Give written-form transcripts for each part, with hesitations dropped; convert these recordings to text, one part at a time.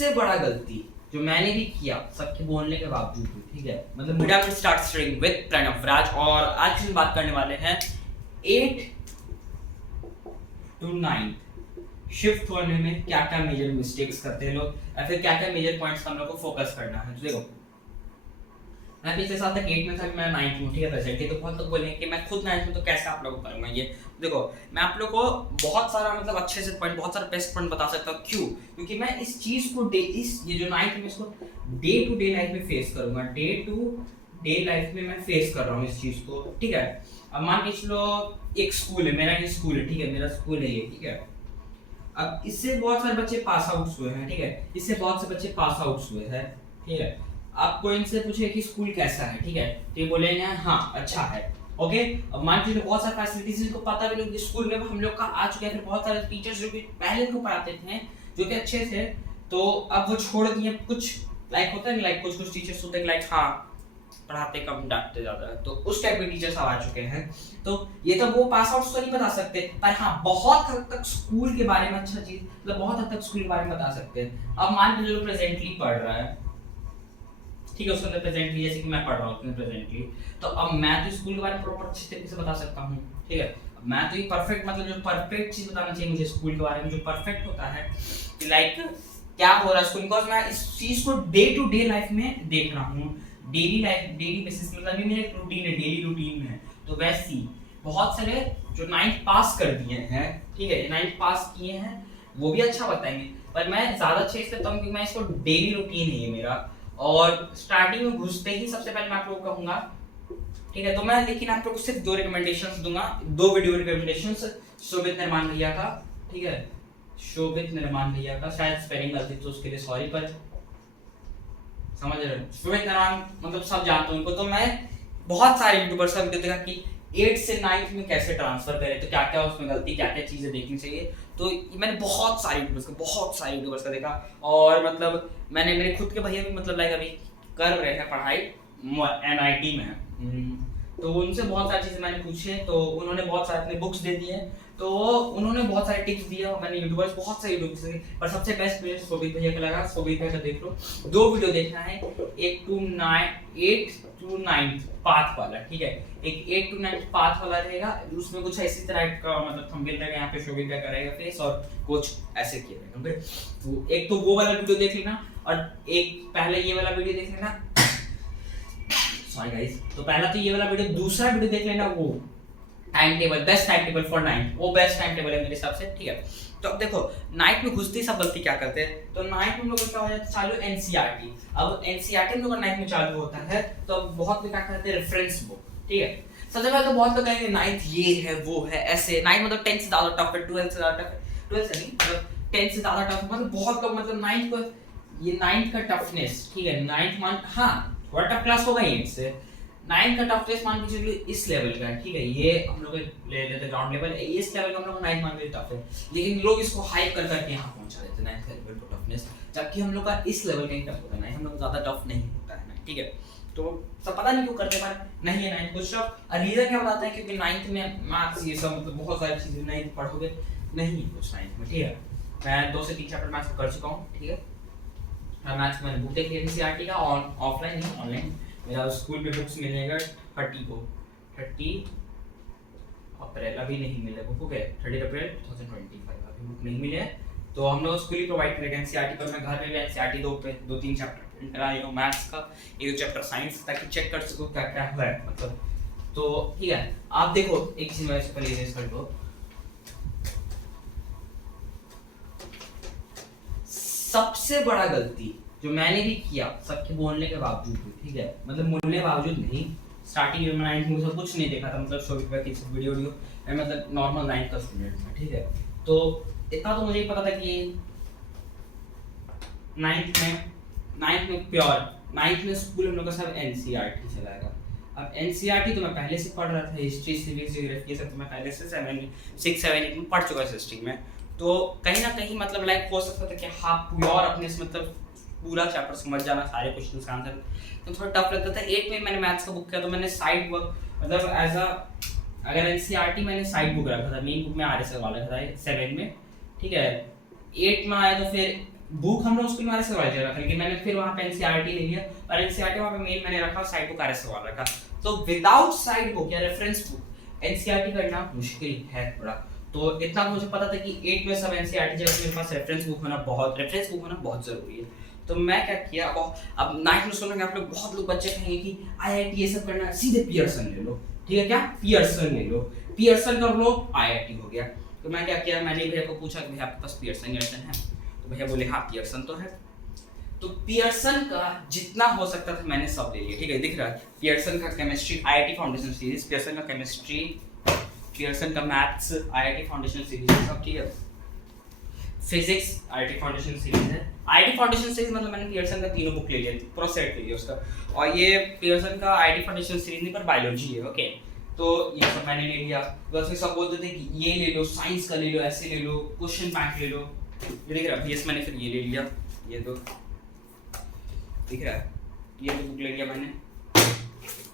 सबसे बड़ा गलती जो मैंने भी किया सबके बोलने के बावजूद भी, ठीक है, मतलब media will start string with Pranav Raj, और आज हम बात करने वाले हैं 8 to 9 शिफ्ट होने में क्या क्या मेजर मिस्टेक्स करते हैं लोग, या फिर क्या क्या मेजर पॉइंट्स हम लोग को फोकस करना है। तो देखो, मैं पिछले साल तक 8 में था, मैं 9 में, ठीक है, प्रेजेंटली। तो बहुत लोग बोलेंगे कि मैं खुद 9 में, तो कैसे आप लोगों को करूंगा ये। देखो, मैं आप लोगों को बहुत सारा मतलब अच्छे से पॉइंट, बहुत सारा बेस्ट पॉइंट बता सकता हूँ। क्यों? क्योंकि मैं इस चीज को ये जो 9 में इसको डे टू डे लाइफ में फेस करूंगा, डे टू डे लाइफ में मैं फेस कर रहा हूँ इस चीज को, ठीक है। अब मान के चलो एक स्कूल है, मेरा ये स्कूल है, ठीक है, मेरा स्कूल है ये, ठीक है। अब इससे बहुत सारे बच्चे पास आउट हुए हैं, ठीक है, इससे बहुत से बच्चे पास आउट हुए हैं, ठीक है। आपको इनसे पूछे कि स्कूल कैसा है, ठीक है, तो ये बोलेंगे हाँ अच्छा है, ओके। अब मान लीजिए बहुत सारी फैसिलिटीज इनको पता भी नहीं, स्कूल में हम लोग का आ चुके हैं, फिर बहुत सारे टीचर्स जो कि पहले इनको पढ़ाते थे जो कि अच्छे थे, तो अब वो छोड़ दिए। कुछ लाइक होता है, लाइक कुछ टीचर्स होते हैं लाइक हाँ पढ़ाते कम डांटते ज्यादा, तो उस टाइप के टीचर्स आ चुके हैं। तो ये तो वो पास आउट तो नहीं बता सकते, पर हाँ बहुत हद तक स्कूल के बारे में अच्छा चीज, मतलब बहुत हद तक स्कूल के बारे में बता सकते हैं। अब मान लीजिए जो प्रेजेंटली पढ़ रहा है, ठीक है, उसके अंदर प्रेजेंटली जैसे कि मैं पढ़ रहा हूँ प्रेजेंटली, तो अब मैं तो स्कूल के बारे में प्रॉपर अच्छे तरीके से बता सकता हूँ, ठीक है। मैं तो ये परफेक्ट, मतलब जो परफेक्ट चीज बताना चाहिए मुझे स्कूल के बारे में, जो परफेक्ट होता है कि लाइक क्या हो रहा है स्कूल, बिकॉज मैं इस चीज को डे टू डे लाइफ में देख रहा हूँ, डेली लाइफ, डेली बेसिस, मतलब अभी मेरा एक रूटीन है, डेली रूटीन में है। तो वैसे ही बहुत सारे जो 9th पास कर दिए हैं, ठीक है, 9th पास किए हैं, वो भी अच्छा बताएंगे, पर मैं ज्यादा अच्छे से बताऊँ क्योंकि मैं इसको डेली रूटीन है ये मेरा। और स्टार्टिंग में घुसते ही सबसे पहले मैं आप लोगों को कहूंगा, ठीक है, तो मैं लेकिन आप लोगों को सिर्फ 2 रिकमेंडेशंस दूंगा, 2 वीडियो रिकमेंडेशंस शोभित निर्माण भैया का, ठीक है, शोभित निर्माण भैया का, शायद स्पेलिंग गलती तो उसके लिए सॉरी, पर समझ रहे हो, शोभित निर्माण मतलब सब जानते हो उनको। तो मैं बहुत सारे यूट्यूबर्स का वीडियो देखा कि 8 से 9 में कैसे ट्रांसफर करें, तो क्या क्या उसमें गलती, क्या क्या चीजें देखनी चाहिए। तो मैंने बहुत सारे यूट्यूबर्स का देखा, और मतलब मैंने मेरे खुद के भैया भी मतलब लाइक अभी कर रहे हैं पढ़ाई NIT में, तो उनसे बहुत सारी चीजें मैंने पूछे, तो उन्होंने बहुत सारे अपने बुक्स दे दिए, तो उन्होंने बहुत सारे टिप्स दिए, और मैंने यूट्यूबर्स बहुत सारे यूट्यूबर्स देखे, पर सबसे बेस्ट मुझे शोभित भैया का लगा। शोभित भैया का देख लो, 2 वीडियो देखना है, एक 8 to 9 पाथ वाला, ठीक है, एक 8 to 9 पाथ वाला रहेगा, उसमें कुछ इसी तरह का मतलब थंबनेल रहेगा, यहाँ पे शोभित भैया करेगा फेस और कुछ ऐसे किया रहेगा, ओके। तो एक तो वो वाला वीडियो देख लेना, और एक पहले ये वाला वीडियो देख लेना, सॉरी गाइस, तो पहला तो ये वाला वीडियो, दूसरा वीडियो देख लेना वो time table, best time table for 9, वो बेस्ट टाइम टेबल है मेरे हिसाब से, ठीक है। तो अब देखो 9 में घुसते ही सब गलती क्या करते हैं, तो 9 में हम लोग क्या हो जाता है चालू NCERT। अब NCERT हम लोग 9 में चालू होता है, तो अब बहुत लोग क्या करते हैं रेफरेंस बुक, ठीक है। सबसे पहले तो बहुत लोग कहेंगे 9th ये है वो है ऐसे, 9 मतलब 10 से ज्यादा टफ है, 12 से ज्यादा टफ है, 12 से नहीं मतलब 10 से ज्यादा टफ है, मतलब बहुत लोग मतलब 9th को, ये 9th का टफनेस, ठीक है, 9th मान हाँ थोड़ा टफ क्लास होगा ही 8 से, 9 का टफनेस मान के चलिए इस लेवल का है, ठीक है, ये हम लोग ले लेते ग्राउंड लेवल, इस लेवल का हम लोग 9 मान के टफ है, लेकिन लोग इसको हाइप कर करके यहाँ पहुंचा देते हैं 9 का लेवल को टफनेस, जबकि हम लोग का इस लेवल का ही टफ होता है, 9 हम लोग ज्यादा टफ नहीं होता है 9, ठीक है। तो सब पता नहीं क्यों करते हैं, पर नहीं है 9 कुछ टफ, और रीजन क्या बताते हैं, क्योंकि 9th में मैथ्स ये सब मतलब बहुत सारी चीजें 9th पढ़ोगे नहीं कुछ 9th में, ठीक है। मैं 2 से 3 चैप्टर मैथ्स कर चुका हूँ, ठीक है, मैथ्स मैंने बुक देख ली NCERT का, ऑफलाइन नहीं ऑनलाइन, मेरा स्कूल पे बुक्स मिलेगा 30 अप्रैल, अभी नहीं मिले बुक, ओके, 30 अप्रैल 2025 अभी बुक नहीं मिले, तो हम लोग स्कूल ही प्रोवाइड करेंगे NCERT, पर मैं घर में भी NCERT 2-3 चैप्टर इंटर हूँ मैथ्स का, 1 चैप्टर साइंस, ताकि चेक कर सकूँ क्या क्या हुआ है मतलब। तो ठीक है, आप देखो एक चीज मैं पहले इरेज कर दो, सबसे बड़ा गलती जो मैंने भी किया सबके बोलने के बावजूद भी, ठीक है, मतलब बोलने के बावजूद नहीं, स्टार्टिंग में 9th में सब कुछ नहीं देखा था, मतलब शोभित भैया की वीडियो मैं मतलब नॉर्मल 9th का स्टूडेंट था, ठीक है। तो इतना तो मुझे ही पता था कि 9th में प्योर 9th में स्कूल हम लोग का सब NCERT चलाएगा। अब NCERT तो मैं पहले से पढ़ रहा था, हिस्ट्री सिविक्स ज्योग्राफी ये सब तो मैं पहले से 6, 7, 8 में पढ़ चुका था हिस्ट्री में, तो कहीं ना कहीं मतलब लाइक हो सकता था कि हाँ प्योर अपने से मतलब पूरा चैप्टर समझ जाना, सारे क्वेश्चंस का आंसर, तो थोड़ा टफ लगता था। 8 में मैंने मैथ्स का बुक किया, तो मैंने साइड वर्क मतलब एज अ अगर NCERT मैंने साइड बुक रखा था, मेन बुक में RSL वाला रखा था 7 में, ठीक है। 8 में आया तो फिर बुक हम लोग स्कूल में आरएस अग्रवाल रखा, लेकिन मैंने फिर वहाँ पे एनसीईआरटी ले लिया और एनसीईआरटी वहाँ पे मेन मैंने रखा, साइड बुक आरएस अग्रवाल रखा। तो विदाउट साइड बुक या रेफरेंस बुक एनसीईआरटी करना मुश्किल है थोड़ा। तो इतना मुझे पता था कि 8 में सब एनसीईआरटी जगह मेरे पास रेफरेंस बुक होना बहुत जरूरी है। तो मैं क्या किया, अब 9th में सुनोगे आप लोग, बहुत लोग बच्चे कहेंगे कि आईआईटी ये सब करना है, सीधे पियर्सन ले लो, ठीक है, क्या पियर्सन ले लो, पियर्सन कर लो, आईआईटी हो गया। तो मैं क्या किया, मैंने भैया को पूछा कि भैया आपके पास पियर्सन है? तो भैया बोले हाँ पियर्सन तो है। तो पियर्सन का जितना हो सकता था मैंने सब ले लिया, ठीक है, दिख रहा है पियर्सन का chemistry IIT foundation series, Pearson का केमिस्ट्री, पियर्सन का मैथ्स आईआईटी फाउंडेशन सीरीज सब, ठीक है, फिजिक्स आईआईटी फाउंडेशन सीरीज है। आईआईटी फाउंडेशन सीरीज मतलब मैंने पियर्सन का तीनों बुक ले लिया, पूरा सेट ले लिया उसका। और ये पियर्सन का आईआईटी फाउंडेशन सीरीज नहीं पर बायोलॉजी है, ओके। तो ये सब मैंने ले लिया। तो फिर सब बोलते थे कि ये ले लो, साइंस का ले लो, ऐसे ले लो, क्वेश्चन बैंक ले लो, ये दिख रहा है, यस मैंने फिर ये ले लिया, ये तो दिख रहा है, ये तो बुक ले लिया मैंने।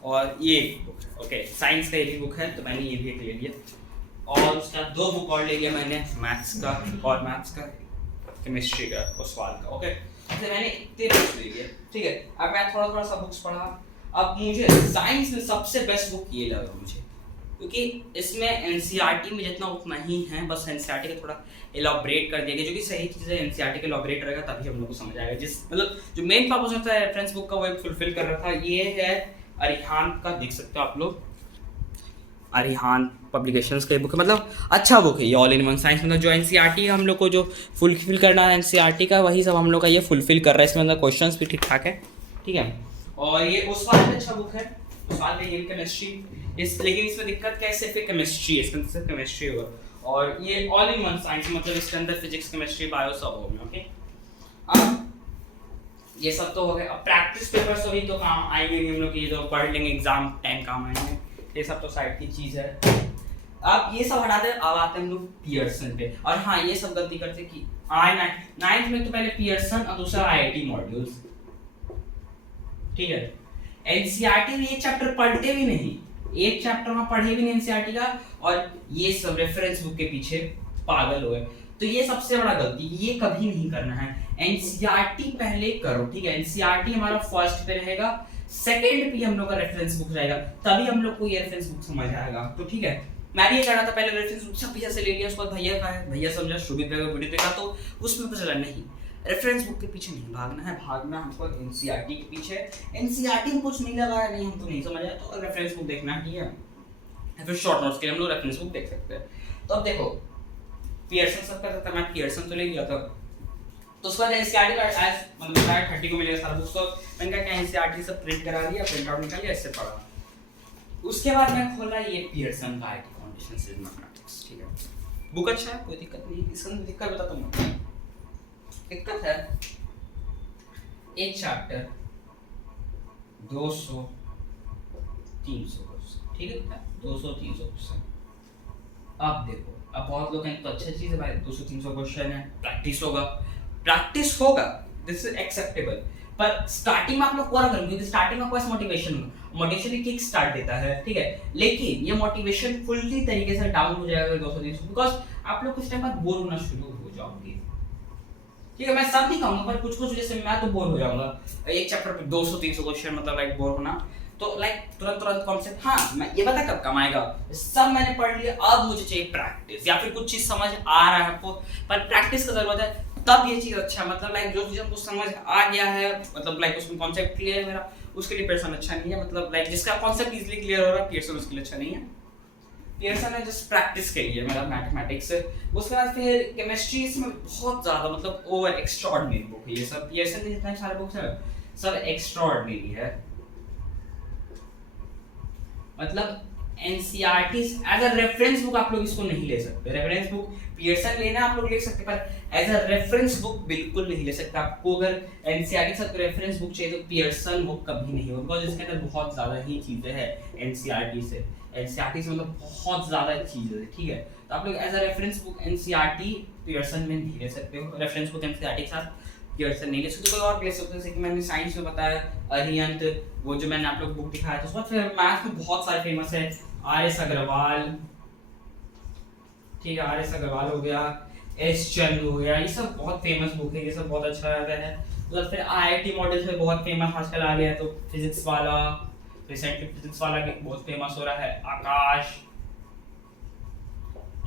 और ये एक बुक है, ओके, साइंस का एक बुक है तो मैंने ये भी एक ले लिया। और उसका 2 बुक और ले लिया मैंने, मैथ्स का और मैथ्स का, केमिस्ट्री का और सवाल का, ओके। तो मैंने इतने बुक्स ले लिए, ठीक है। अब मैं थोड़ा थोड़ा सा बुक्स पढ़ा। अब मुझे साइंस में सबसे बेस्ट बुक ये लगा मुझे, क्योंकि इसमें एनसीईआरटी में जितना उतना ही है, बस एनसीईआरटी का थोड़ा एलॉबरेट कर दिया गया, जो कि सही चीज़ है। एनसीईआरटी का एलॉबरेट रहेगा तभी हम लोग को समझ आएगा, जिस मतलब जो मेन पर्पस होता है रेफरेंस बुक का वो फुलफिल कर रहा था। ये है अरिहान का, देख सकते हो आप लोग, अरिहान पब्लिकेशंस का बुक है, मतलब अच्छा बुक है ये, ऑल इन वन साइंस। मतलब जो एनसीईआरटी हम लोग को जो फुलफिल करना है एनसीईआरटी का, वही सब हम लोग का ये फुलफिल कर रहा है। इसमें मतलब क्वेश्चंस भी ठीक ठाक है, ठीक है। और ये उस वाले में अच्छा बुक है, उस वाले में ये केमिस्ट्री इस, लेकिन इसमें दिक्कत क्या है, सिर्फ केमिस्ट्री है, इसके अंदर सिर्फ केमिस्ट्री होगा। और ये ऑल इन वन साइंस मतलब इसके अंदर फिजिक्स केमिस्ट्री बायो सब होगा, ओके। अब ये सब तो हो गया। अब प्रैक्टिस पेपर्स तो भी तो काम आएंगे नहीं हम लोग, ये तो पढ़ लेंगे एग्जाम टाइम काम आएंगे, ये सब तो साइड की चीज है। अब ये सब हटाते हैं, अब आते हैं हम लोग पियर्सन पे। और हाँ, ये सब गलती करते कि 9th में तो पहले पियर्सन और दूसरा आईआईटी मॉड्यूल्स, ठीक है। एनसीईआरटी में एक चैप्टर पढ़ते भी नहीं, एक चैप्टर में पढ़े भी नहीं एनसीईआरटी का, और ये सब रेफरेंस बुक के पीछे पागल हो गए। तो ये सबसे बड़ा गलती, ये कभी नहीं करना है। एनसीईआरटी पहले करो, ठीक है। एनसीईआरटी हमारा फर्स्ट पे रहेगा, सेकंड पे हम लोग का रेफरेंस बुक रहेगा, तभी हम लोग को ये रेफरेंस बुक समझ आएगा। तो ठीक है, मैं भी ये कह रहा था पहले रेफरेंस बुक सब भैया से ले लिया, उसके बाद भैया का है, भैया समझा, शुभित भैया वीडियो देखा तो उसमें पता चला नहीं, रेफरेंस बुक के पीछे नहीं भागना है, भागना हमको एनसीईआरटी के पीछे। एनसीईआरटी में कुछ नहीं लगाया, नहीं हमको नहीं समझ आया तो रेफरेंस बुक देखना है, ठीक है। फिर शॉर्ट नोट्स के लिए हम लोग रेफरेंस बुक देख सकते हैं। तो अब देखो पियर्सन सब करता था, मैं पियर्सन तो ले लिया था, तो उसके बाद एनसीईआरटी का एज मतलब 30 को मिलेगा सारा बुक, तो मैंने कहा कि एनसीईआरटी सब प्रिंट करा लिया, प्रिंट आउट निकाल लिया, इससे पढ़ा। उसके बाद मैं खोला ये पियर्सन का आईआईटी फाउंडेशन सीरीज मैथमेटिक्स, ठीक है। बुक अच्छा है, कोई दिक्कत नहीं, इसका दिक्कत बताता हूं। दिक्कत है एक चैप्टर 200 300 क्वेश्चन, ठीक है, 200-300 क्वेश्चन। अब देखो, अब बहुत लोग कहेंगे तो अच्छा चीज है भाई, 200-300 क्वेश्चन है, प्रैक्टिस होगा, दिस इज एक्सेप्टेबल। पर स्टार्टिंग में आप लोग पूरा करेंगे, क्योंकि स्टार्टिंग में कोई मोटिवेशन ही किक स्टार्ट देता है, ठीक है। लेकिन ये मोटिवेशन फुल्ली तरीके से डाउन हो जाएगा 200-300, बिकॉज आप लोग कुछ टाइम बाद बोर होना शुरू हो जाओगे, ठीक है। मैं सब नहीं कहूंगा, पर कुछ जैसे मैं तो बोर हो जाऊंगा एक चैप्टर पे 200-300 क्वेश्चन, मतलब लाइक बोर होना। तो लाइक तुरंत कॉन्सेप्ट, हाँ मैं ये बता कब काम आएगा, सब मैंने पढ़ लिया, अब मुझे चाहिए प्रैक्टिस, या फिर कुछ चीज समझ आ रहा है आपको पर प्रैक्टिस का जरूरत है, तब ये चीज अच्छा है। मतलब लाइक जो चीज हमको समझ आ गया है, मतलब लाइक उसमें कॉन्सेप्ट क्लियर है मेरा, उसके लिए पियर्सन अच्छा नहीं है। मतलब लाइक जिसका कॉन्सेप्ट इजीली क्लियर हो रहा है, पियर्सन उसके लिए अच्छा नहीं है। पियर्सन है जस्ट प्रैक्टिस के लिए, मेरा मैथमेटिक्स। उसके बाद फिर केमिस्ट्री, इसमें बहुत ज्यादा मतलब ओवर एक्स्ट्राऑर्डिनरी बुक है ये सब। पियर्सन के जितने सारे बुक्स हैं सब एक्स्ट्राऑर्डिनरी है, मतलब NCERT as a reference book आप लोग इसको नहीं ले सकते। रेफरेंस बुक पियर्सन लेना आप लोग ले सकते, पर एज अ रेफरेंस बुक बिल्कुल नहीं ले सकते। आपको अगर एनसीईआरटी से रेफरेंस बुक चाहिए तो पियर्सन बुक कभी नहीं होगा, बिकॉज इसके अंदर बहुत ज्यादा ही चीजें हैं एनसीईआरटी से मतलब बहुत ज्यादा चीजें है, ठीक है। तो आप लोग as a reference book NCERT Pearson में नहीं ले सकते हो, रेफरेंस बुक एनसीईआरटी के साथ पियर्सन नहीं ले सकते। कोई और ले सकते हो, जैसे कि मैंने साइंस में बताया अरिहंत, वो जो मैंने आप लोग बुक दिखाया था। उसके बाद फिर मैथ में बहुत सारे फेमस है, आर एस अग्रवाल, ठीक है, आर एस अग्रवाल हो गया, एस चंदू हो गया, ये सब बहुत फेमस बुक है, ये सब बहुत अच्छा रहता है। मतलब फिर आईआईटी मॉडल्स में बहुत फेमस आजकल आ गया है, तो फिजिक्स वाला रिसेंटली फिजिक्स वाला भी बहुत फेमस हो रहा है, आकाश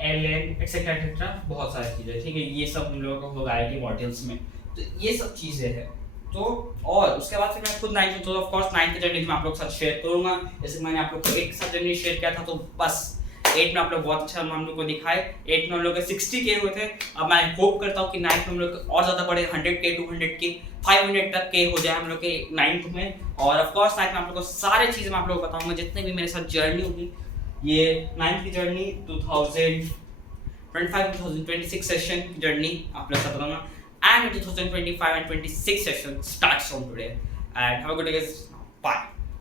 एलएन एक्सेट्रा एक्सेट्रा बहुत सारी चीज़ें, ठीक है, ये सब हम लोगों को होगा आईआईटी मॉडल्स में। तो ये सब चीज़ें हैं। तो और उसके बाद फिर मैं खुद नाइन्थ, तो ऑफ कोर्स नाइन्थ की जर्नी मैं आप लोग के साथ शेयर करूंगा। जैसे मैंने आप लोग को 8 के साथ जर्नी शेयर किया था, तो बस 8 में आप लोग बहुत अच्छा हम लोग को दिखाए। 8 में हम लोग के 60K हुए थे। अब मैं होप करता हूँ कि 9th में हम लोग और ज़्यादा बढ़े, 100K 200K 500 तक के हो जाए हम लोग के 9th में। और ऑफ कोर्स 9th में आप लोग को सारे चीज़ें मैं आप लोग को बताऊंगा, जितने भी मेरे साथ जर्नी होगी। ये 9th की जर्नी 2025-2026 सेशन की जर्नी आप लोग का बताऊंगा, and 2025 and 26 session starts from today, and have a good day guys, bye.